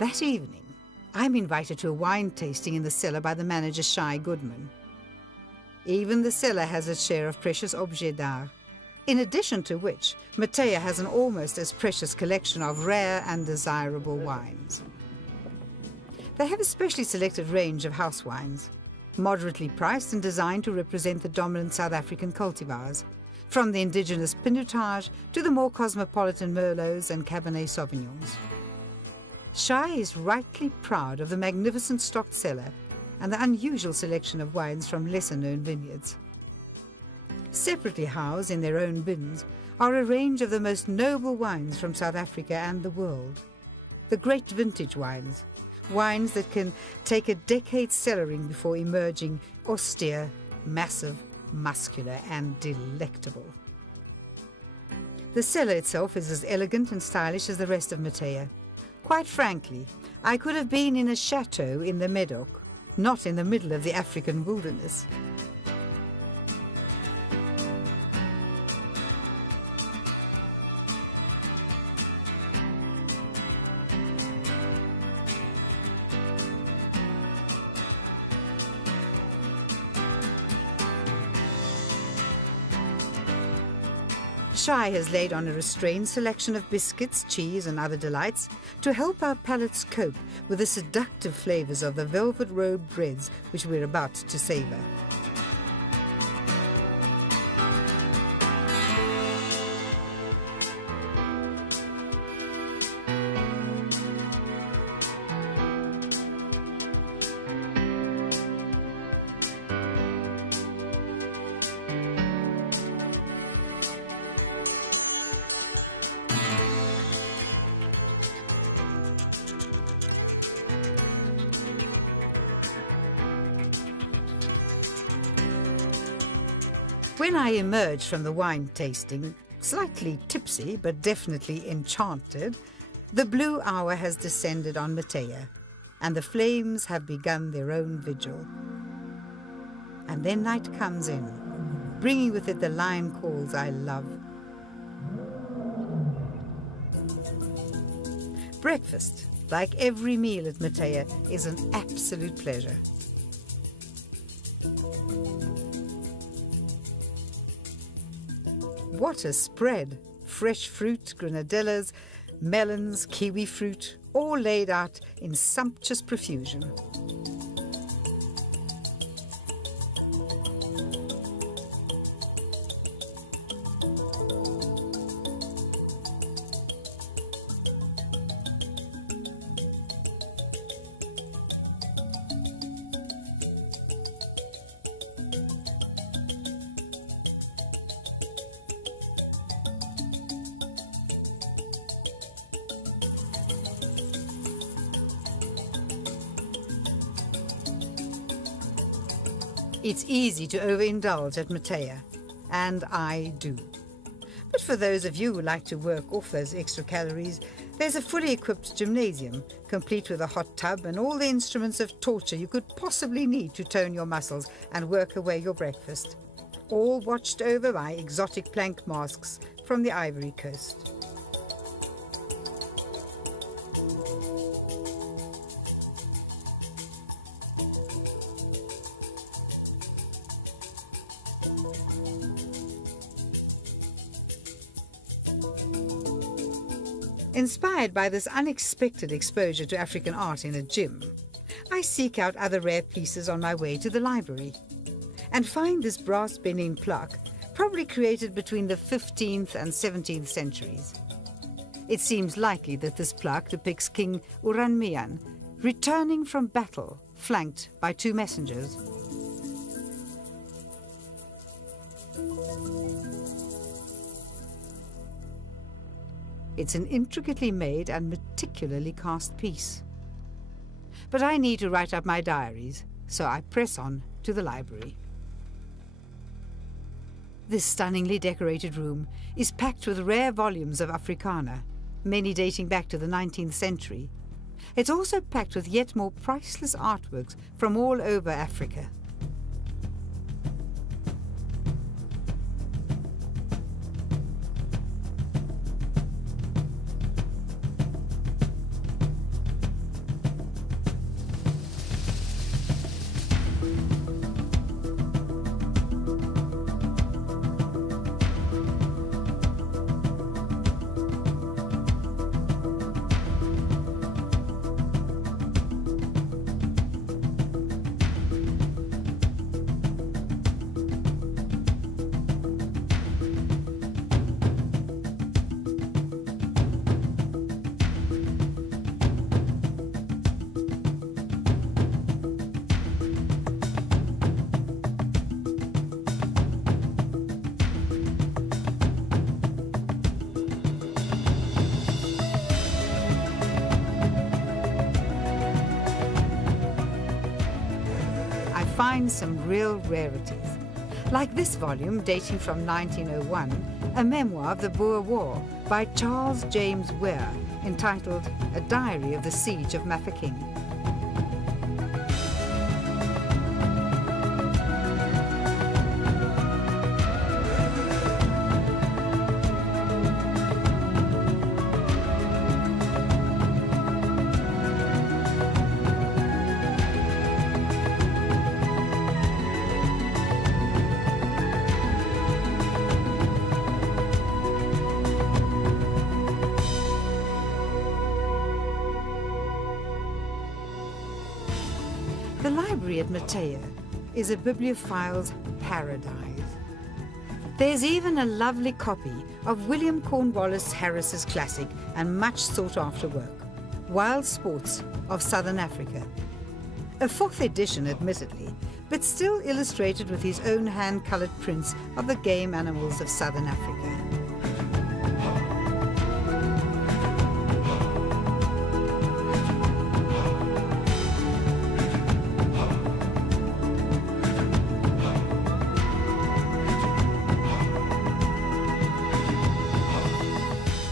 That evening, I'm invited to a wine tasting in the cellar by the manager, Shai Goodman. Even the cellar has its share of precious objets d'art, in addition to which Mateya has an almost as precious collection of rare and desirable wines. They have a specially selected range of house wines, moderately priced and designed to represent the dominant South African cultivars, from the indigenous Pinotage to the more cosmopolitan Merlots and Cabernet Sauvignons. Shai is rightly proud of the magnificent stocked cellar and the unusual selection of wines from lesser-known vineyards. Separately housed in their own bins are a range of the most noble wines from South Africa and the world. The great vintage wines, wines that can take a decade's cellaring before emerging austere, massive, muscular and delectable. The cellar itself is as elegant and stylish as the rest of Mateya. Quite frankly, I could have been in a chateau in the Medoc, not in the middle of the African wilderness. Shai has laid on a restrained selection of biscuits, cheese and other delights to help our palates cope with the seductive flavours of the velvet-robed breads which we're about to savour. When I emerged from the wine tasting, slightly tipsy but definitely enchanted, the blue hour has descended on Mateya, and the flames have begun their own vigil. And then night comes in, bringing with it the lion calls I love. Breakfast, like every meal at Mateya, is an absolute pleasure. What a spread! Fresh fruit, grenadillas, melons, kiwi fruit, all laid out in sumptuous profusion. It's easy to overindulge at Mateya, and I do. But for those of you who like to work off those extra calories, there's a fully equipped gymnasium, complete with a hot tub and all the instruments of torture you could possibly need to tone your muscles and work away your breakfast, all watched over by exotic plank masks from the Ivory Coast. Inspired by this unexpected exposure to African art in a gym, I seek out other rare pieces on my way to the library and find this brass Benin plaque, probably created between the 15th and 17th centuries. It seems likely that this plaque depicts King Uranmian returning from battle, flanked by two messengers. It's an intricately made and meticulously cast piece. But I need to write up my diaries, so I press on to the library. This stunningly decorated room is packed with rare volumes of Afrikaner, many dating back to the 19th century. It's also packed with yet more priceless artworks from all over Africa. find some real rarities. Like this volume, dating from 1901, a memoir of the Boer War by Charles James Weir, entitled A Diary of the Siege of Mafeking. The library at Mateya is a bibliophile's paradise. There's even a lovely copy of William Cornwallis Harris's classic and much sought-after work, Wild Sports of Southern Africa. A 4th edition, admittedly, but still illustrated with his own hand-coloured prints of the game animals of Southern Africa.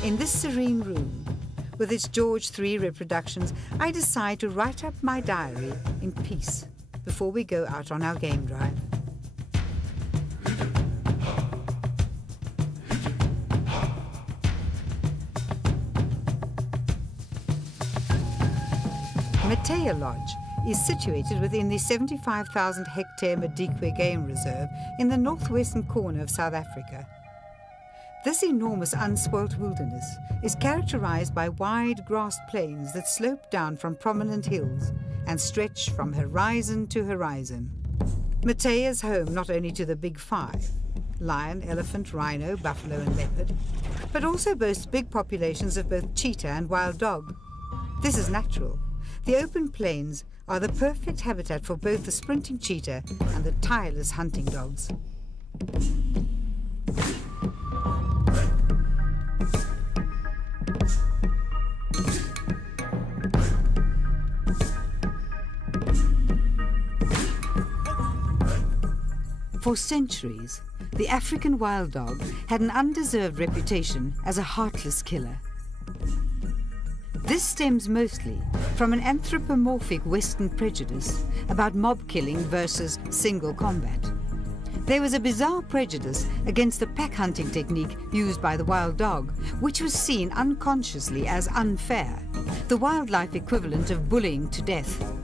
In this serene room, with its George III reproductions, I decide to write up my diary in peace before we go out on our game drive. Mateya Lodge is situated within the 75,000-hectare Madikwe Game Reserve in the northwestern corner of South Africa. This enormous unspoilt wilderness is characterized by wide grassed plains that slope down from prominent hills and stretch from horizon to horizon. Mateya is home not only to the Big Five, lion, elephant, rhino, buffalo and leopard, but also boasts big populations of both cheetah and wild dog. This is natural. The open plains are the perfect habitat for both the sprinting cheetah and the tireless hunting dogs. For centuries, the African wild dog had an undeserved reputation as a heartless killer. This stems mostly from an anthropomorphic Western prejudice about mob killing versus single combat. There was a bizarre prejudice against the pack hunting technique used by the wild dog, which was seen unconsciously as unfair, the wildlife equivalent of bullying to death,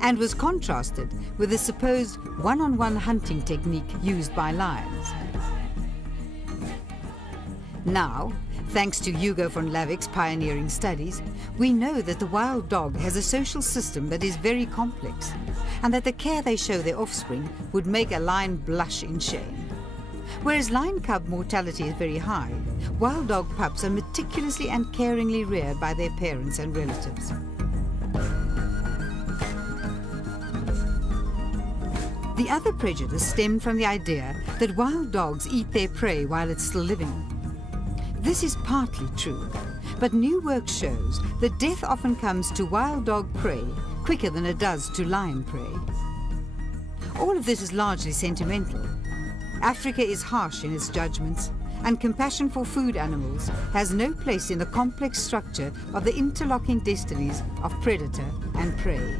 and was contrasted with the supposed one-on-one hunting technique used by lions. Now, thanks to Hugo von Lavick's pioneering studies, we know that the wild dog has a social system that is very complex, and that the care they show their offspring would make a lion blush in shame. Whereas lion cub mortality is very high, wild dog pups are meticulously and caringly reared by their parents and relatives. The other prejudice stemmed from the idea that wild dogs eat their prey while it's still living. This is partly true, but new work shows that death often comes to wild dog prey quicker than it does to lion prey. All of this is largely sentimental. Africa is harsh in its judgments, and compassion for food animals has no place in the complex structure of the interlocking destinies of predator and prey.